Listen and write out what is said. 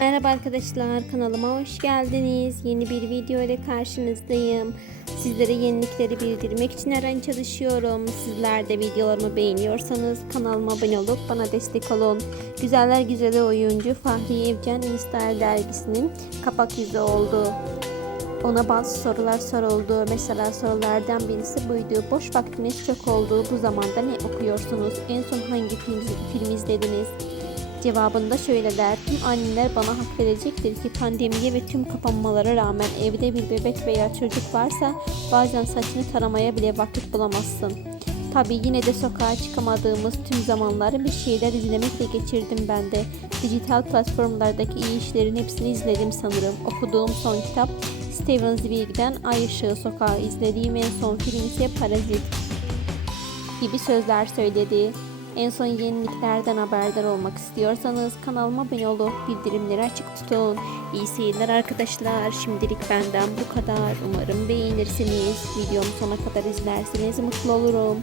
Merhaba arkadaşlar kanalıma hoş geldiniz. Yeni bir video ile karşınızdayım. Sizlere yenilikleri bildirmek için her an çalışıyorum. Sizler de videolarımı beğeniyorsanız kanalıma abone olup bana destek olun. Güzeller Güzeli oyuncu Fahriye Evcen Instagram dergisinin kapak yüzü oldu. Ona bazı sorular soruldu. Mesela sorulardan birisi buydu. Boş vaktiniz çok oldu. Bu zamanda ne okuyorsunuz? En son hangi film, film izlediniz? Cevabında şöyle der. Tüm anneler bana hak verecektir ki pandemiye ve tüm kapanmalara rağmen evde bir bebek veya çocuk varsa bazen saçını taramaya bile vakit bulamazsın. Tabi yine de sokağa çıkamadığımız tüm zamanları bir şeyler izlemekle geçirdim ben de. Dijital platformlardaki iyi işlerin hepsini izledim sanırım. Okuduğum son kitap Steven Zweig'den Ay Işığı Sokağı izlediğim en son film ise Parazit gibi sözler söyledi. En son yeniliklerden haberdar olmak istiyorsanız kanalıma abone olup bildirimleri açık tutun. İyi seyirler arkadaşlar. Şimdilik benden bu kadar. Umarım beğenirsiniz. Videomu sona kadar izlerseniz mutlu olurum.